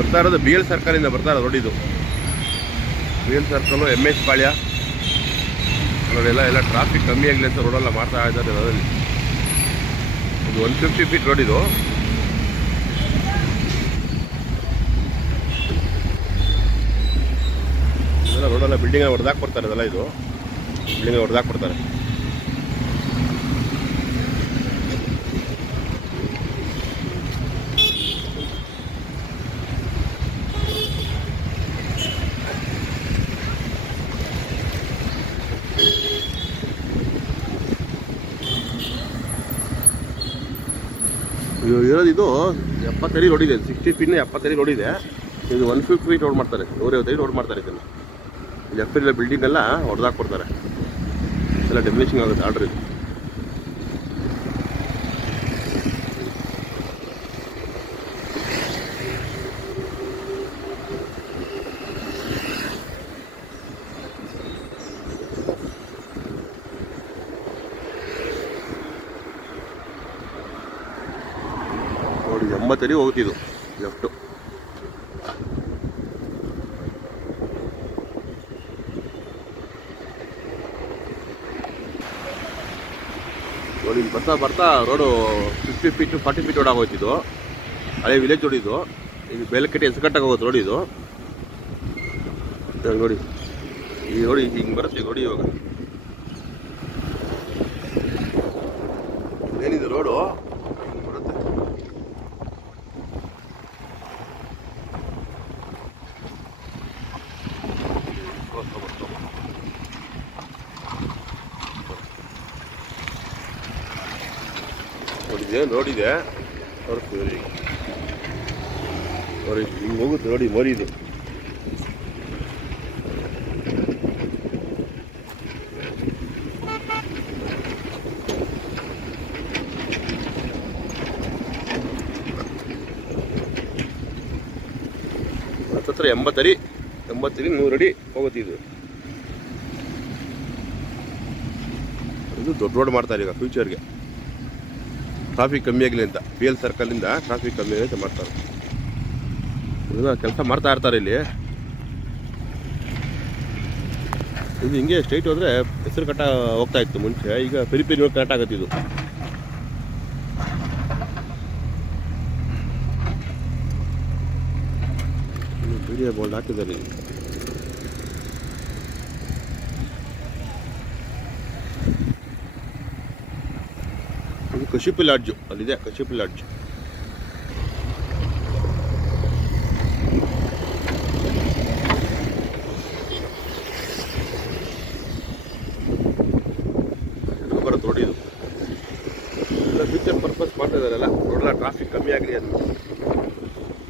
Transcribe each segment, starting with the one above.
ಬರ್ತಾ ಇರೋದು BL ಸರ್ಕಲಿಂದ ಬರ್ತಾ ಇರೋದು ರೋಡ್ ಇದು. BL ಸರ್ಕಲು MS ಪಾಳ್ಯ ನೋಡಿ. ಎಲ್ಲ ಟ್ರಾಫಿಕ್ ಕಮ್ಮಿ ಆಗಲಿ ಅಂತ ರೋಡೆಲ್ಲ ಮಾಡ್ತಾ ಇದ್ದಾರೆ ಅದರಲ್ಲಿ. ಇದು 150 ಫೀಟ್ ರೋಡ್ ಇದು. ಇದೆಲ್ಲ ರೋಡೆಲ್ಲ ಬಿಲ್ಡಿಂಗ್ ಹೊಡೆದಾಕ್ಬಿಡ್ತಾರೆ. ಇದೆಲ್ಲ ಇದು ಬಿಲ್ಡಿಂಗ್ ಹೊಡೆದಾಕ್ಬಿಡ್ತಾರೆ. ಇರೋದು ಇದು 70 ಅಡಿ ರೋಡ್ ಇದೆ. 60 ಫೀಟ್ನ 70 ಅಡಿ ರೋಡ್ ಇದೆ. ಇದು 150 ಫೀಟ್ ರೋಡ್ ಮಾಡ್ತಾರೆ. 150 ರೋಡ್ ಮಾಡ್ತಾರೆ. ಇದನ್ನು ಲೆಫ್ಟ್ ಸೈಡ್ ಬಿಲ್ಡಿಂಗ್ ಎಲ್ಲ ಹೊಡೆದಾಕ್ಬಿಡ್ತಾರೆ. ಎಲ್ಲ ಡೆಮೊಲಿಷನ್ ಆಗುತ್ತೆ ಆರ್ಡರ್ ಇದು. ನೋಡಿ 80 ಅಡಿ ಹೋಗ್ತಿದ್ದು ಲೆಫ್ಟು. ನೋಡಿ ಬರ್ತಾ ಬರ್ತಾ ರೋಡು 50 ಫೀಟ್ 40 ಫೀಟ್ ರೋಡ್ ಆಗೋಯ್ತಿದ್ದು. ಹಳೆ ವಿಲೇಜ್ ರೋಡ್ ಇದು. ಇದು ಬೇಲಕಟ್ಟೆ ಹೆಸರುಕಟ್ಟಾಗ ಹೋಗುತ್ತೆ ರೋಡ್ ಇದು. ನೋಡಿ ಈ ರೋಡಿ ಹಿಂಗೆ ಬರುತ್ತೆ ರೋಡಿ. ಇವಾಗ ಏನಿದೆ ರೋಡು ಬರುತ್ತೆ. ನೋಡಿದೆ ನೋಡಿದೆ ತೋರಿಸ್ತೀವಿ ನೋಡಿ. ಹಿಂಗೆ ಹೋಗುತ್ತೆ ನೋಡಿ ಮರಿ ಇದು. ಹತ್ತತ್ರ 80 ಅಡಿ 100 ಅಡಿ ಹೋಗುತ್ತೆ ಇದು. ಇದು ದೊಡ್ಡ ರೋಡ್ ಮಾಡ್ತಾರೆ ಈಗ ಫ್ಯೂಚರ್ಗೆ. ಟ್ರಾಫಿಕ್ ಕಮ್ಮಿ ಆಗಲಿ ಅಂತ BL ಸರ್ಕಲಿಂದ ಟ್ರಾಫಿಕ್ ಕಮ್ಮಿ ಆಗಲಿ ಅಂತ ಮಾಡ್ತಾರೆ. ಇದನ್ನ ಕೆಲಸ ಮಾಡ್ತಾ ಇರ್ತಾರೆ ಇಲ್ಲಿ. ಇದು ಹಿಂಗೆ ಸ್ಟ್ರೈಟ್ ಹೋದರೆ ಹೆಸರುಕಟ್ಟ ಹೋಗ್ತಾ ಇತ್ತು ಮುಂಚೆ. ಈಗ ಪೆರಿ ಕನೆಕ್ಟ್ ಆಗುತ್ತೆ ಇದು. ವಿಡಿಯೋ ಬೋರ್ಡ್ ಹಾಕಿದ್ದಾರೆ ಇಲ್ಲಿ. ಇದು ಕಶಿಪಿ ಲಾಡ್ಜು ಅಲ್ಲಿದೆ. ಕಶಿಪಿ ಲಾಡ್ಜ್ ಬರುತ್ತೆ ರೋಡ್ ಇದು. ಎಲ್ಲ ಫ್ಯೂಚರ್ ಪರ್ಪಸ್ ಮಾಡ್ತಾ ಇದ್ದಾರಲ್ಲ. ರೋಡೆಲ್ಲ ಟ್ರಾಫಿಕ್ ಕಮ್ಮಿ ಆಗಲಿ ಅಂತ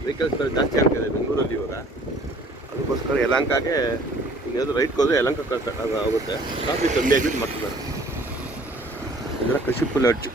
ವೆಹಿಕಲ್ಸ್ ಜಾಸ್ತಿ ಆಗ್ತಾಯಿದೆ ಬೆಂಗಳೂರಲ್ಲಿ ಇವಾಗ. ಅದಕ್ಕೋಸ್ಕರ ಯಲಹಂಕಗೆ ಇನ್ನೇದು ರೈಟ್ಗೆ ಹೋದರೆ ಯಲಹಂಕ ಆಗುತ್ತೆ. ಟ್ರಾಫಿಕ್ ಕಮ್ಮಿ ಆಗಲಿ ಮಾಡ್ತಿದ್ದಾರೆ. ಇದೆಲ್ಲ ಕಶಿಪಿ ಲಾಡ್ಜ್.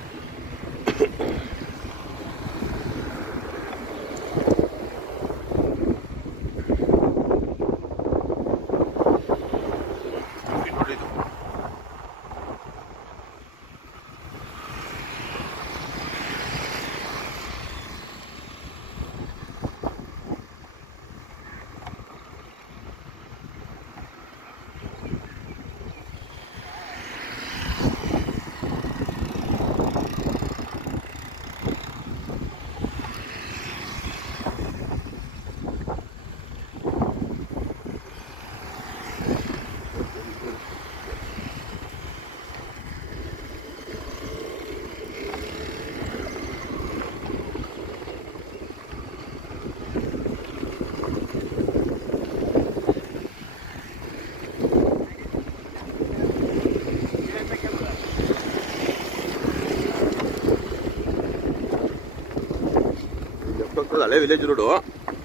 ಹಳೆ ವಿಲೇಜ್ ರೋಡು.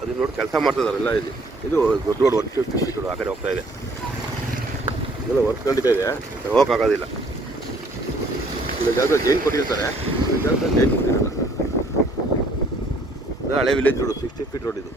ಅದು ರೋಡ್ ಕೆಲಸ ಮಾಡ್ತಿದಾರೆಲ್ಲ ಇಲ್ಲಿ. ಇದು ದೊಡ್ಡ ರೋಡ್ 150 ಫೀಟ್ ರೋಡ್ ಆ ಕಡೆ ಹೋಗ್ತಾ ಇದೆ. ಇದೆಲ್ಲ ವರ್ಕ್ ನಡೀತಾ ಇದೆ. ಹೋಗೋಕ್ಕಾಗೋದಿಲ್ಲ. ಇಲ್ಲಿ ಜಾಗ ಜೈನ್ ಕೊಟ್ಟಿರ್ತಾರೆ. ಜಾಗ ಜೈನ್ ಕೊಟ್ಟಿರಲ್ಲ. ಇದು ಹಳೆ ವಿಲೇಜ್ ರೋಡು 60 ಫೀಟ್ ರೋಡ್ ಇದು.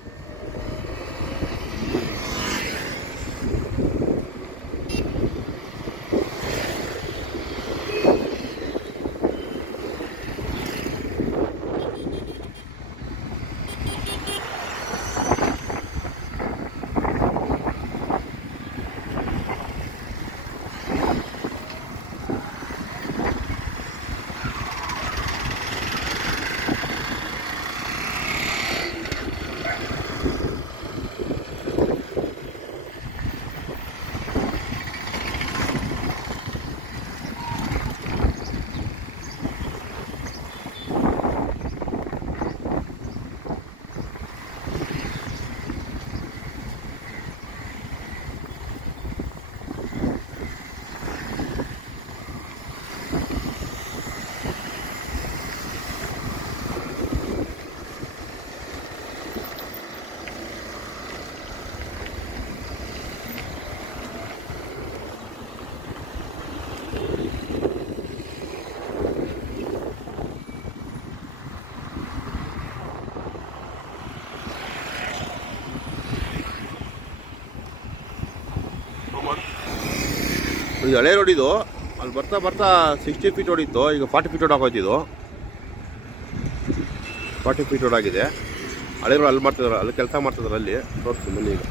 ಇದು ಹಳೆ ರೋಡ್ ಇದು. ಅಲ್ಲಿ ಬರ್ತಾ ಬರ್ತಾ 60 ಫೀಟ್ ರೋಡ್ ಇತ್ತು, ಈಗ 40 ಫೀಟ್ ರೋಡ್ ಆಗೋಯ್ತು. ಇದು 40 ಫೀಟ್ ರೋಡ್ ಆಗಿದೆ. ಹಳೆ ರೋಡ್ ಅಲ್ಲಿ ಮಾಡ್ತಿದ್ರು, ಅಲ್ಲಿ ಕೆಲಸ ಮಾಡ್ತಿದ್ರು, ಅಲ್ಲಿ ತೋರಿಸ್ತೀನಿ ಬನ್ನಿ. ಈಗ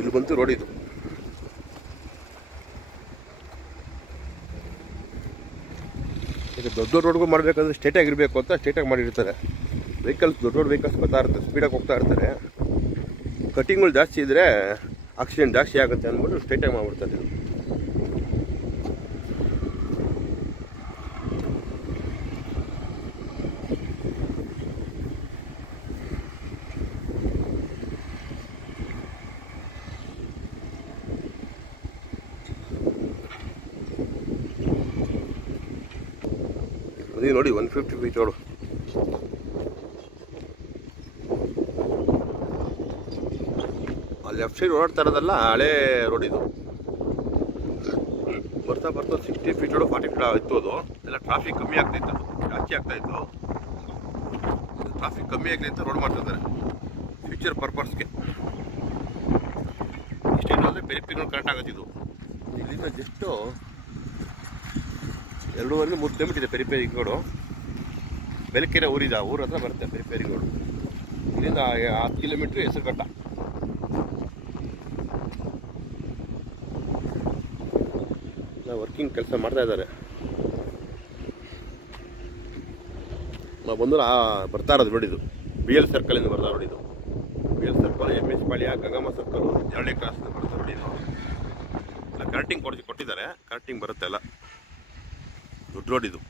ಇಲ್ಲಿ ಬಂತು ರೋಡ್ ಇದು. ಈಗ ದೊಡ್ಡ ದೊಡ್ಡ ರೋಡ್ಗೂ ಮಾಡಬೇಕಂದ್ರೆ ಸ್ಟ್ರೇಟಾಗಿ ಇರಬೇಕು ಅಂತ ಸ್ಟ್ರೇಟಾಗಿ ಮಾಡಿರ್ತಾರೆ. ವೆಹಿಕಲ್ಸ್ ದೊಡ್ಡ ದೊಡ್ಡ ವೆಹಿಕಲ್ಸ್ ಬರ್ತಾ ಇರ್ತಾರೆ, ಸ್ಪೀಡಾಗಿ ಹೋಗ್ತಾ ಇರ್ತಾರೆ. ಕಟ್ಟಿಂಗ್ಗಳು ಜಾಸ್ತಿ ಇದ್ದರೆ ಆಕ್ಸಿಡೆಂಟ್ ಜಾಸ್ತಿ ಆಗುತ್ತೆ ಅಂದ್ಬಿಟ್ಟು ಸ್ಟ್ರೇಟಾಗಿ ಮಾಡಿಬಿಡ್ತಾರೆ. ಇದು ನೋಡಿ 150 ಫೀಟ್ ರೋಡು. ಲೆಫ್ಟ್ ಸೈಡ್ ಓಡಾಡ್ತಾ ಇರೋದಲ್ಲ ಹಳೆ ರೋಡ್ ಇದು. ಬರ್ತಾ ಬರ್ತಾ 60 ಫೀಟ್ ರೋಡು 40 ಫೀಟ್ ಇತ್ತು. ಅದು ಎಲ್ಲ ಟ್ರಾಫಿಕ್ ಕಮ್ಮಿ ಆಗ್ತಾಯಿತ್ತು, ಜಾಸ್ತಿ ಆಗ್ತಾಯಿತ್ತು. ಟ್ರಾಫಿಕ್ ಕಮ್ಮಿ ಆಗಲಿ ಅಂತ ರೋಡ್ ಮಾಡ್ತಿದ್ದಾರೆ ಫ್ಯೂಚರ್ ಪರ್ಪಸ್ಗೆ. ಇಷ್ಟೇನು ಅಂದರೆ ಬೆರಿಪಿನೋಡು ಕರೆಕ್ಟ್ ಆಗುತ್ತೆ. ಇದು ಇಲ್ಲಿಂದ ಜಸ್ಟು 2-3 ಕಿಲೋಮೀಟರ್ ಇದೆ ಪೆರಿಪೇರಿ ರೋಡು. ಬೆಲಕೆರೆ ಊರಿದೆ, ಊರ ಹತ್ರ ಬರುತ್ತೆ ಪೆರಿಪೇರಿ ರೋಡು. ಇಲ್ಲಿಂದ 10 ಕಿಲೋಮೀಟ್ರ್ ಹೆಸರುಘಟ್ಟ. ವರ್ಕಿಂಗ್ ಕೆಲಸ ಮಾಡ್ತಾ ಇದ್ದಾರೆ. ನಾವು ಬಂದ್ರೆ ಬರ್ತಾ ಇರೋದು ನೋಡಿದ್ದು BL ಸರ್ಕಲಿಂದ ಬರ್ತಾ ನೋಡಿದ್ದು. BL ಸರ್ಕಲ್, MS ಪಾಳ್ಯ, ಗಂಗಮ್ಮ ಸರ್ಕಲ್, 2ನೇ ಕ್ರಾಸಿಂದ ಬರ್ತಾ ನೋಡಿದ್ದು. ಎಲ್ಲ ಕರೆಕ್ಟಿಂಗ್ ಕೊಟ್ಟಿದ್ದಾರೆ, ಕರೆಕ್ಟಿಂಗ್ ಬರುತ್ತೆ. ಎಲ್ಲ ದೊಡ್ಡ ರೋಡ್ ಇದು.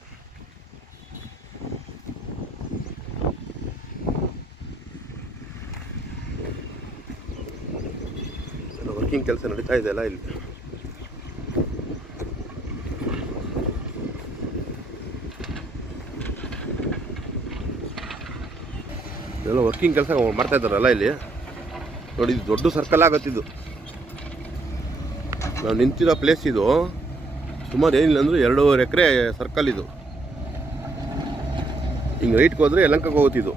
ವರ್ಕಿಂಗ್ ಕೆಲಸ ನಡೀತಾ ಇದೆ ಅಲ್ಲ ಇಲ್ಲಿ. ಎಲ್ಲ ವರ್ಕಿಂಗ್ ಕೆಲಸ ಮಾಡ್ತಾ ಇದ್ದಾರಲ್ಲ ಇಲ್ಲಿ ನೋಡಿ. ಇದು ದೊಡ್ಡ ಸರ್ಕಲ್ ಆಗುತ್ತಿದ್ದು. ನಾವು ನಿಂತಿರೋ ಪ್ಲೇಸ್ ಇದು ಸುಮಾರು ಏನಿಲ್ಲ ಅಂದ್ರೆ 2.5 ಎಕರೆ ಸರ್ಕಲ್ ಇದು. ಹಿಂಗೆ ರೈಟ್ಗೆ ಹೋದ್ರೆ ಯಲಹಂಕಕ್ಕೆ ಹೋಗುತ್ತಿದ್ದು.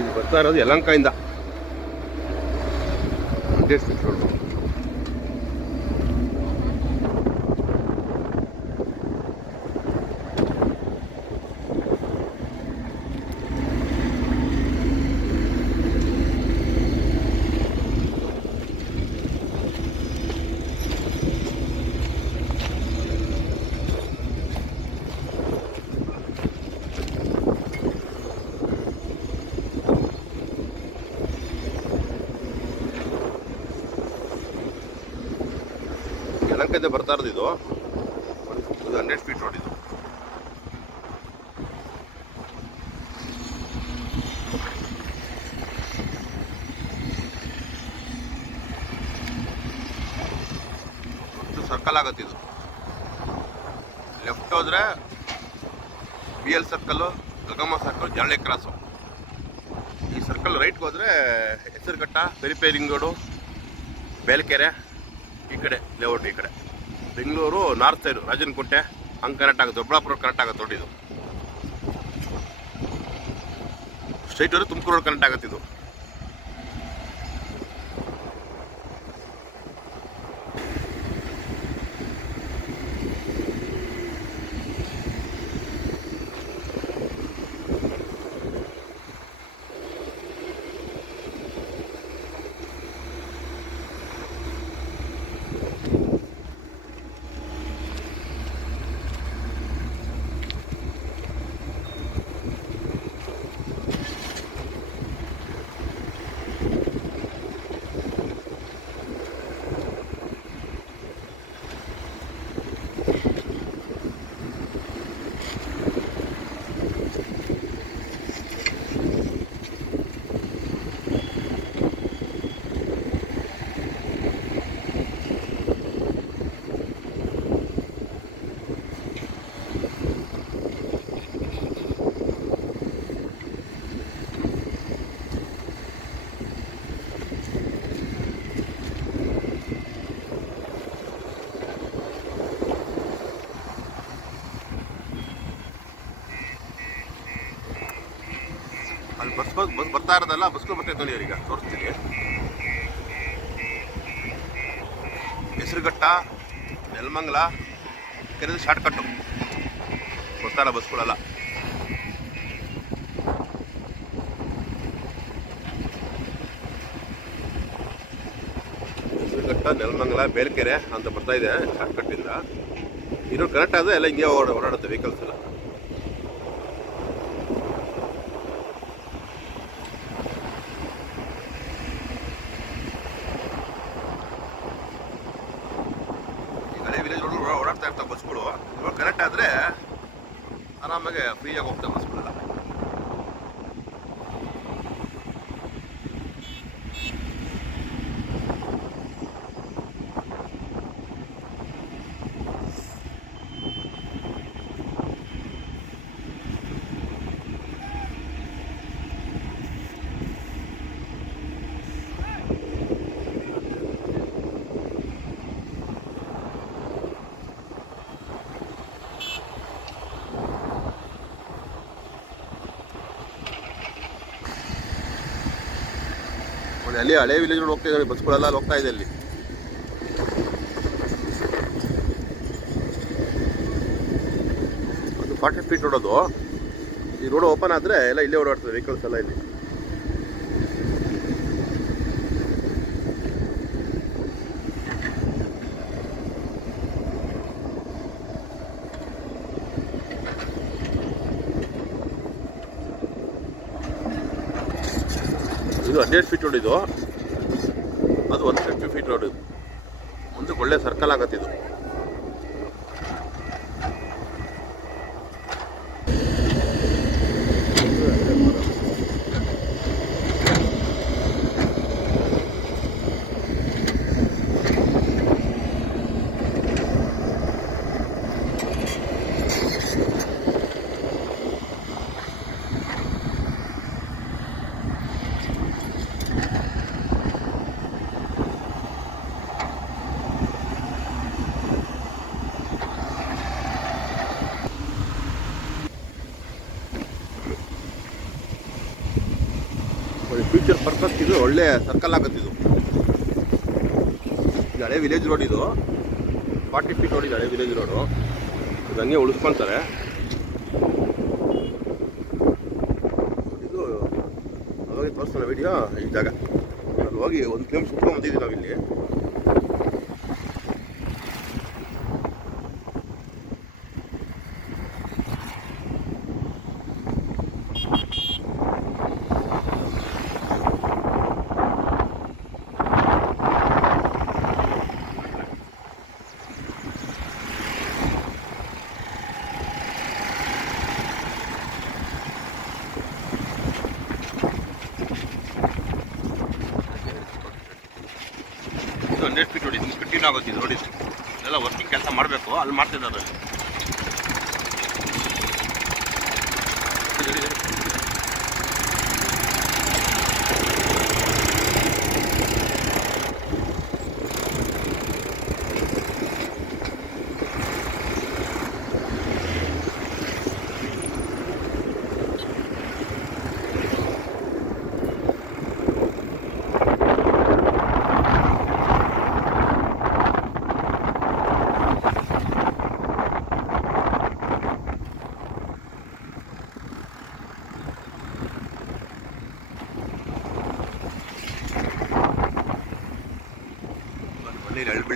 ಇದು ಬರ್ತಾ ಇರೋದು ಯಲಹಂಕದಿಂದ. ಯಲಹಂಕದಿಂದ ಬರ್ತಾ ಇರೋದು ಇದು 100 ಫೀಟ್ ರೋಡ್ ಇದು. ಸರ್ಕಲ್ ಆಗುತ್ತೆ ಇದು. ಲೆಫ್ಟ್ ಹೋದ್ರೆ BL ಸರ್ಕಲ್, ಗಂಗಮ್ಮ ಸರ್ಕಲ್, 2ನೇ ಕ್ರಾಸು. ಈ ಸರ್ಕಲ್ ರೈಟ್ಗೆ ಹೋದರೆ ಹೆಸರುಘಟ್ಟ, ಪೆರಿಪೇರಿಂಗ್ ರೋಡು, ಬೇಲ್ಕೆರೆ, ಈ ಕಡೆ ಲೇಔಟ್, ಈ ಕಡೆ ಬೆಂಗಳೂರು ನಾರ್ತ್ ಸೈಡು ರಾಜನಕುಂಟೆ ಹಂಗೆ ಕನೆಕ್ಟ್ ಆಗುತ್ತೆ. ದೊಡ್ಡಬಳ್ಳಾಪುರ ಕನೆಕ್ಟ್ ಆಗುತ್ತೆ ನೋಡಿ. ಇದು ಸ್ಟ್ರೈಟ್ ಹೋದ್ರೆ ತುಮಕೂರು ರೋಡ್ ಕನೆಕ್ಟ್ ಆಗುತ್ತೆ. ಇದು ಅಲ್ಲಿ ಬಸ್ ಬರ್ತಾ ಇರೋದಲ್ಲ, ಬಸ್ಗಳು ಬರ್ತೈತೆ ನೋಡಿ. ಈಗ ತೋರಿಸ್ತೀನಿ. ಹೆಸರುಘಟ್ಟ, ನೆಲಮಂಗಲ, ಕೆರೆದು ಶಾರ್ಟ್ ಕಟ್ಟು ಬರ್ತಾರ ಬಸ್ಗಳೆಲ್ಲ. ಹೆಸರುಘಟ್ಟ, ನೆಲಮಂಗಲ, ಬೇಲ್ಕೆರೆ ಅಂತ ಬರ್ತಾ ಇದೆ ಶಾರ್ಟ್ ಕಟ್ಟಿಂದ. ಇನ್ನೊಂದು ಕನೆಕ್ಟ್ ಆದರೆ ಎಲ್ಲ ಹಿಂಗೆ ಓಡಾಡುತ್ತೆ ವೆಹಿಕಲ್ಸ್ ಎಲ್ಲ. ಓಡಾಡ್ತಾ ಇರ್ತಾವೆ ಬಸ್ಗಳು. ಇವಾಗ ಕರೆಕ್ಟ್ ಆದರೆ ಆರಾಮಾಗಿ ಫ್ರೀಯಾಗಿ ಹೋಗ್ತವೆ ಬಸ್ಗಳೆಲ್ಲ. ಅಲ್ಲಿ ಹಳೆ ವಿಲೇಜ್ ರೋಡ್ ಹೋಗ್ತಾ ಇದ್ದಾರೆ ಬಸ್ಗಳೆಲ್ಲ, ಅಲ್ಲಿ ಹೋಗ್ತಾ ಇದೆ. ಅಲ್ಲಿ ಅದು 40 ಫೀಟ್ ರೋಡ್. ಅದು ಈ ರೋಡ್ ಓಪನ್ ಆದರೆ ಎಲ್ಲ ಇಲ್ಲೇ ಓಡಾಡ್ತದೆ ವೆಹಿಕಲ್ಸ್ ಎಲ್ಲ. ಇಲ್ಲಿ ಇದು 100 ಫೀಟ್ ರೋಡ್. ಇದು ಅದು 150 ಫೀಟ್ ರೋಡ್. ಇದು ಮುಂದಕ್ಕೆ ಒಳ್ಳೆ ಸರ್ಕಲ್ ಆಗತ್ತೆ. ಇದು ಫ್ಯೂಚರ್ ಪರ್ಪಸ್ ಇದು ಒಳ್ಳೆ ಸರ್ಕಲ್ ಆಗುತ್ತೆ. ಇದು ಹಳೆ ವಿಲೇಜ್ ರೋಡ್. ಇದು 40 ಫೀಟ್ ರೋಡ್. ಇದು ಹಳೆ ವಿಲೇಜ್ ರೋಡು. ಇದು ಹಂಗೆ ಉಳಿಸ್ಕೊಳ್ತಾರೆ. ಇದು ಅವಾಗ ತೋರಿಸೋಣ ವಿಡಿಯೋ. ಈ ಜಾಗ ಅಲ್ಲಿ ಹೋಗಿ 1 ಕಿಲೋಮೀಟರ್ ಸುತ್ಕೊಂಡು ಬಂದಿದ್ದೀವಿ ನಾವಿಲ್ಲಿ. ಇದು 100 ಫೀಟ್ ರೋಡ್. ಇದು ಕಂಟಿನ್ಯೂ ಆಗುತ್ತೆ. ಇದು ರೋಡ್ ಇದು ಎಲ್ಲ ವರ್ಕಿಂಗ್ ಕೆಲಸ ಮಾಡಬೇಕು. ಅಲ್ಲಿ ಮಾಡ್ತಿದ್ದಾರೆ.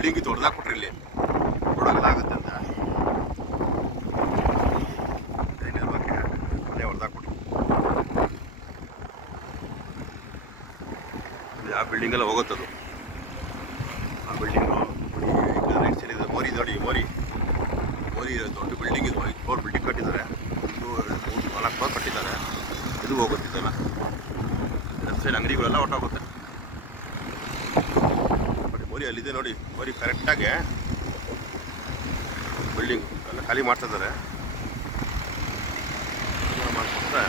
ಬಿಲ್ಡಿಂಗ್ ದೊಡ್ಡದಾಗ್ಬಿಟ್ರಿ ಇಲ್ಲಿ ನೋಡೋಲ್ಲ ಆಗುತ್ತೆ ಅಂತ ಮನೆ ಹೊಡೆದಾಕ್ಬಿಟ್ರು. ಆ ಬಿಲ್ಡಿಂಗೆಲ್ಲ ಹೋಗುತ್ತದು. ಆ ಬಿಲ್ಡಿಂಗು ರೈಟ್ ಸೈಡ್ ಇದೆ ಮೋರಿ ನೋಡಿ, ಮೋರಿ ದೊಡ್ಡ ಬಿಲ್ಡಿಂಗ್ ಇದು. 5 ಫ್ಲೋರ್ ಬಿಲ್ಡಿಂಗ್ ಕಟ್ಟಿದ್ದಾರೆ, 1 2 3 4 ಫ್ಲೋರ್ ಕಟ್ಟಿದ್ದಾರೆ. ಇದು ಹೋಗುತ್ತಿದ್ದಲ್ಲ ಲೆಫ್ಟ್ ಸೈಡ್ ಅಂಗಡಿಗಳೆಲ್ಲ ಹೊಟ್ಟೋಗುತ್ತೆ. ನೋಡಿ ಮೋರಿ ಅಲ್ಲಿದೆ ನೋಡಿ, ಮೋರಿ ಕರೆಕ್ಟಾಗಿ ಬಿಲ್ಡಿಂಗ್ ಎಲ್ಲ ಖಾಲಿ ಮಾಡ್ತಿದ್ದಾರೆ. ಮಾಡಿಕೊಟ್ರೆ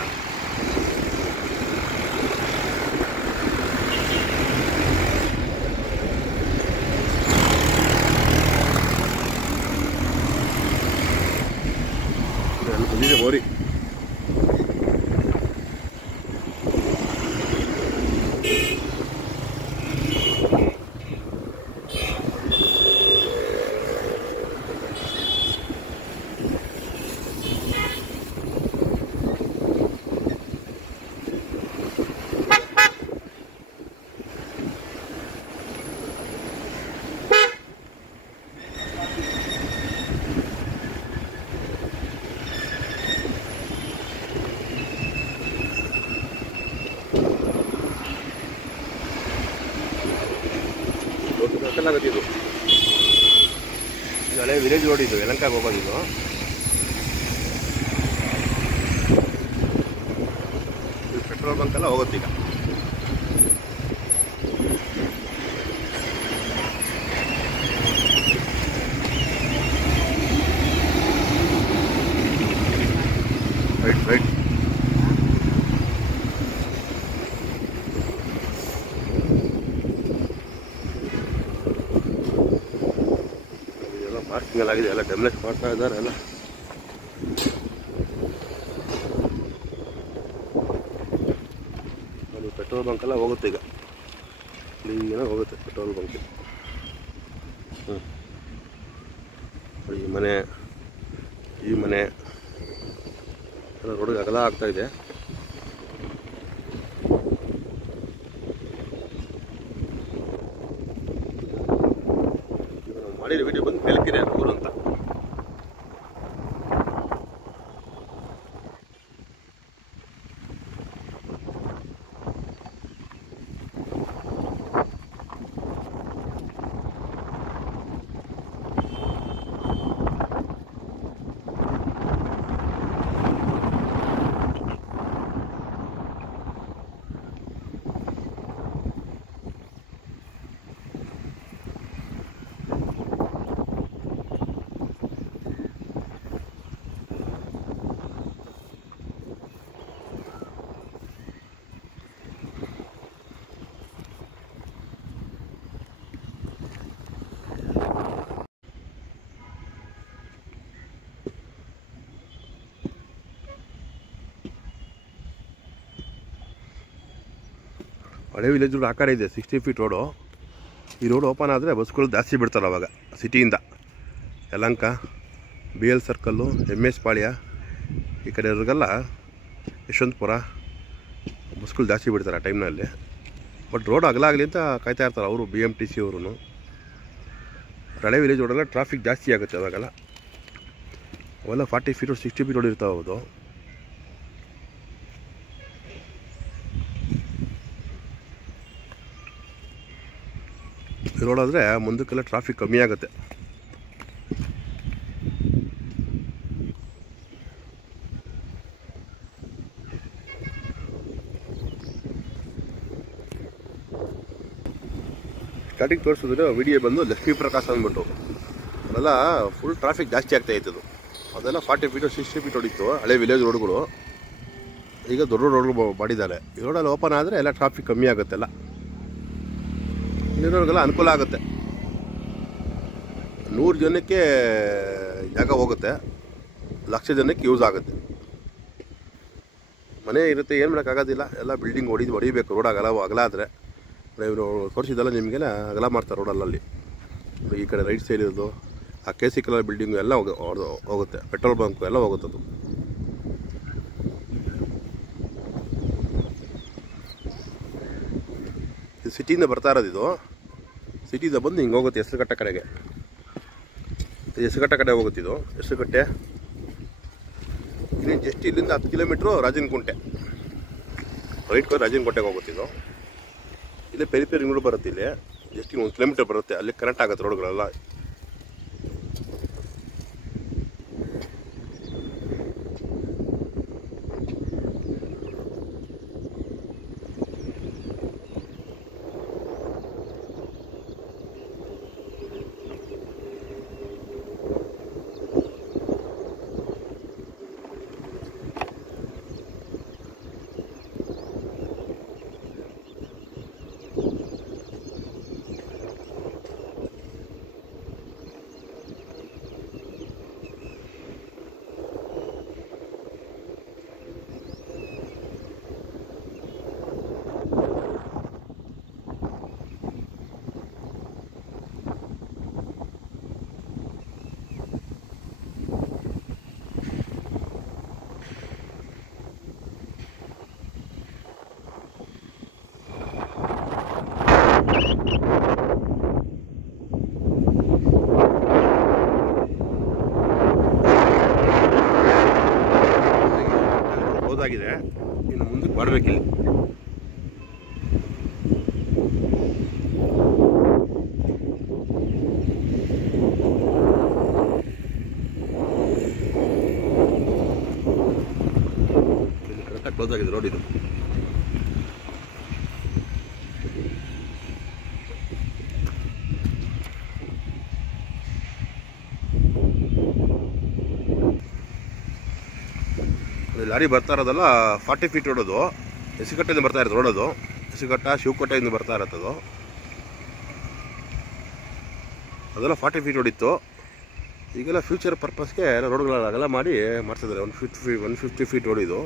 ಬಂದಿದೆ ಮೋರಿ. ಆಗುತ್ತೆ ಇದು ಹಳೆ ವಿಲೇಜ್ ರೋಡ್, ಇದು ಯಲಹಂಕಕ್ಕೆ ಹೋಗೋದು. ಇದು ಪೆಟ್ರೋಲ್ ಬಂಕ್ ಎಲ್ಲ ಹೋಗುತ್ತೆ ಈಗ. ರೈಟ್ ಪಾರ್ಕಿಂಗ್ ಆಗಿದೆ, ಎಲ್ಲ ಡೆಮೊಲಿಷ್ ಮಾಡ್ತಾ ಇದ್ದಾರೆ ಎಲ್ಲ. ಅದು ಪೆಟ್ರೋಲ್ ಬಂಕ್ ಎಲ್ಲ ಹೋಗುತ್ತೆ ಈಗ, ಕ್ಲೀನಾಗಿ ಹೋಗುತ್ತೆ ಪೆಟ್ರೋಲ್ ಬಂಕ್. ಈ ಮನೆ ಎಲ್ಲ ರೋಡಿಗೆ ಅಗಲ ಆಗ್ತಾ ಇದೆ. ಮಾಡಿದ ವಿಡಿಯೋ ಬಂದು ಬೆಳಕಿದೆ ಊರು ಅಂತ. ಹಳೆ ವಿಲೇಜ್ ರೋಡ್ ಆ ಕಡೆ ಇದೆ, 60 ಫೀಟ್ ರೋಡು. ಈ ರೋಡ್ ಓಪನ್ ಆದರೆ ಬಸ್ಗಳು ಜಾಸ್ತಿ ಬಿಡ್ತಾರೆ ಅವಾಗ ಸಿಟಿಯಿಂದ. ಯಲಹಂಕ, BL ಸರ್ಕಲ್ಲು, MS ಪಾಳ್ಯ ಈ ಕಡೆ ಇರೋರಿಗೆಲ್ಲ ಯಶವಂತಪುರ ಬಸ್ಗಳು ಜಾಸ್ತಿ ಬಿಡ್ತಾರೆ ಆ ಟೈಮ್ನಲ್ಲಿ. ಬಟ್ ರೋಡ್ ಅಗಲ ಆಗಲಿ ಅಂತ ಕಾಯ್ತಾ ಇರ್ತಾರೆ ಅವರು, BMTC ಅವರು. ಹಳೆ ವಿಲೇಜ್ ರೋಡೆಲ್ಲ ಟ್ರಾಫಿಕ್ ಜಾಸ್ತಿ ಆಗುತ್ತೆ ಅವಾಗೆಲ್ಲ. ಅವೆಲ್ಲ 40 ಫೀಟ್ 60 ಫೀಟ್ ರೋಡ್ ಇರ್ತಾವೆ. ಹೌದು, ರೋಡ್ ಆದರೆ ಮುಂದಕ್ಕೆಲ್ಲ ಟ್ರಾಫಿಕ್ ಕಮ್ಮಿ ಆಗುತ್ತೆ. ಸ್ಟಾರ್ಟಿಂಗ್ ತೋರಿಸಿದ್ರೆ ವಿಡಿಯೋ ಬಂದು ಲಕ್ಷ್ಮೀ ಪ್ರಕಾಶ್ ಅಂದ್ಬಿಟ್ಟು ಅದೆಲ್ಲ ಫುಲ್ ಟ್ರಾಫಿಕ್ ಜಾಸ್ತಿ ಆಗ್ತಾ ಇತ್ತು. ಅದೆಲ್ಲ 40 ಫೀಟ್ 60 ಫೀಟ್ ಹೊಡಿತ್ತು ಹಳೆ ವಿಲೇಜ್ ರೋಡ್ಗಳು. ಈಗ ದೊಡ್ಡ ರೋಡ್ಗಳು ಮಾಡಿದ್ದಾರೆ. ಈ ರೋಡಲ್ಲಿ ಓಪನ್ ಆದರೆ ಎಲ್ಲ ಟ್ರಾಫಿಕ್ ಕಮ್ಮಿ ಆಗುತ್ತೆಲ್ಲ, ಇಲ್ಲಿರೋರಿಗೆಲ್ಲ ಅನುಕೂಲ ಆಗುತ್ತೆ. 100 ಜನಕ್ಕೆ ಜಾಗ ಹೋಗುತ್ತೆ, 1,00,000 ಜನಕ್ಕೆ ಯೂಸ್ ಆಗುತ್ತೆ. ಮನೆ ಇರುತ್ತೆ, ಏನು ಮಾಡೋಕ್ಕಾಗೋದಿಲ್ಲ, ಎಲ್ಲ ಬಿಲ್ಡಿಂಗ್ ಹೊಡಿಬೇಕು. ರೋಡ್ ಅಗಲ ಆದರೆ ನೀವು ತೋರಿಸಿದಲ್ಲ ನಿಮಗೆಲ್ಲ ಅಗಲ ಮಾಡ್ತಾರೆ ರೋಡಲ್ಲಿ. ಈ ಕಡೆ ರೈಟ್ ಸೈಡ್ ಇರೋದು ಆ KC ಕಲರ್ ಬಿಲ್ಡಿಂಗು ಎಲ್ಲ ಹೋಗುತ್ತೆ, ಪೆಟ್ರೋಲ್ ಬಂಕು ಎಲ್ಲ ಹೋಗುತ್ತದು. ಇದು ಸಿಟಿಯಿಂದ ಬರ್ತಾ ಇರೋದು. ಇದು ಸಿಟಿದ ಬಂದು ಹಿಂಗೆ ಹೋಗುತ್ತೆ ಹೆಸರುಘಟ್ಟ ಕಡೆಗೆ. ಹೆಸರುಘಟ್ಟ ಕಡೆ ಹೋಗುತ್ತಿದ್ದು. ಹೆಸರುಘಟ್ಟೆ ಇಲ್ಲಿ ಜಸ್ಟ್ ಇಲ್ಲಿಂದ 10 ಕಿಲೋಮೀಟ್ರು ರಾಜನಕುಂಟೆ. ರೈಟ್ ಹೋಗಿ ರಾಜನಕುಂಟೆಗೆ ಹೋಗುತ್ತಿದ್ದು. ಇಲ್ಲಿ ಪೆರಿ ರಿಂಗ್ ಬರುತ್ತೆ. ಇಲ್ಲಿ ಜಸ್ಟ್ 1 ಕಿಲೋಮೀಟರ್ ಬರುತ್ತೆ. ಅಲ್ಲಿ ಕನೆಕ್ಟ್ ಆಗುತ್ತೆ ರೋಡ್ಗಳೆಲ್ಲ. ಆಗಿದೆ. ಇನ್ನು ಮುಂದಕ್ಕೆ ಬರಬೇಕಿಲ್ಲ. ಕರೆಕ್ಟಾಗಿ ಕ್ಲೋಸ್ ಆಗಿದೆ ರೋಡ್ ಇದು. ಲಾರಿ ಬರ್ತಾ ಇರೋದಲ್ಲ 40 ಫೀಟ್ ರೋಡದು. ಹೆಸರುಘಟ್ಟೆಯಿಂದ ಬರ್ತಾ ಇರೋದು ರೋಡದು. ಹೆಸರುಘಟ್ಟ ಶಿವಕೋಟೆಯಿಂದ ಬರ್ತಾ ಇರೋದು. ಅದೆಲ್ಲ 40 ಫೀಟ್ ರೋಡ್ ಇತ್ತು. ಈಗೆಲ್ಲ ಫ್ಯೂಚರ್ ಪರ್ಪಸ್ಗೆ ರೋಡ್ಗಳೆಲ್ಲ ಮಾಡ್ತಿದ್ದಾರೆ. 150 ಫೀಟ್ ರೋಡ್ ಇದು.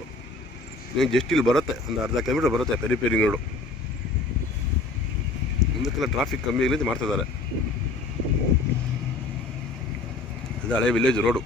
ನೀವು ಜಸ್ಟ್ ಇಲ್ಲಿ ಬರುತ್ತೆ, ಒಂದು ಅರ್ಧ ಕಿಲೋಮೀಟರ್ ಬರುತ್ತೆ ಪೆರಿ ರಿಂಗ್ ರೋಡು. ಮುಂದಕ್ಕೆಲ್ಲ ಟ್ರಾಫಿಕ್ ಕಮ್ಮಿ ಆಗಲಿ ಮಾಡ್ತಿದ್ದಾರೆ. ಇದು ಹಳೆ ವಿಲೇಜ್ ರೋಡು.